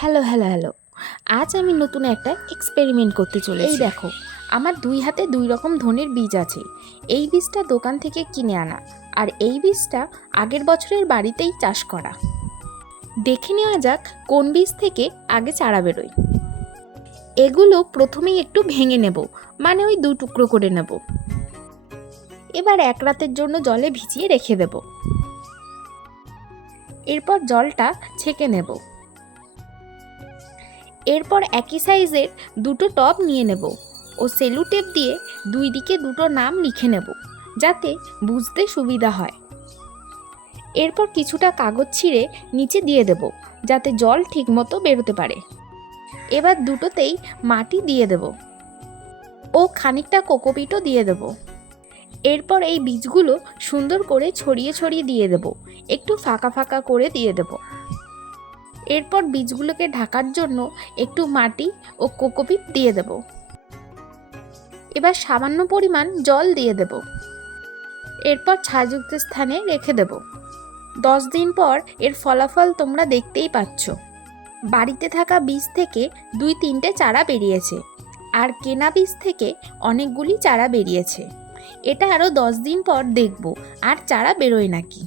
Hello hello hello আজ আমি নতুন একটা এক্সপেরিমেন্ট করতে চলে এই দেখো, আমার দুই হাতে দুই রকম ধনের বীজ আছে। এই বীজটা দোকান থেকে কিনে আনা। আর এই বীজটা আগের বছরের বাড়িতেই চাষ করা। দেখে নেওয়া যাক কোন বীজ থেকে আগে চারা বেরোয়। এগুলো প্রথমেই একটু ভেঙে নেব মানে ওই দু টুকরো করে নেব। এবার এক রাতের জন্য জলে ভিজিয়ে রেখে দেব। এরপর জলটা ছেঁকে নেব। এরপর একই সাইজের দুটো টব নিয়ে নেব ও সেলু টেপ দিয়ে দুই দিকে দুটো নাম লিখে নেব, যাতে বুঝতে সুবিধা হয়। এরপর কিছুটা কাগজ ছিঁড়ে নিচে দিয়ে দেব, যাতে জল ঠিকমতো বেরোতে পারে। এবার দুটোতেই মাটি দিয়ে দেব ও খানিকটা কোকোপিটও দিয়ে দেব। এরপর এই বীজগুলো সুন্দর করে ছড়িয়ে ছড়িয়ে দিয়ে দেব, একটু ফাঁকা ফাঁকা করে দিয়ে দেব। এরপর বীজগুলোকে ঢাকার জন্য একটু মাটি ও কোকোপিট দিয়ে দেব। এবার সামান্য পরিমাণ জল দিয়ে দেব। এরপর ছায়াযুক্ত স্থানে রেখে দেব। দশ দিন পর এর ফলাফল তোমরা দেখতেই পাচ্ছ। বাড়িতে থাকা বীজ থেকে দুই তিনটে চারা বেরিয়েছে আর কেনা বীজ থেকে অনেকগুলি চারা বেরিয়েছে। এটা আরও দশ দিন পর দেখব আর চারা বেরোয় নাকি।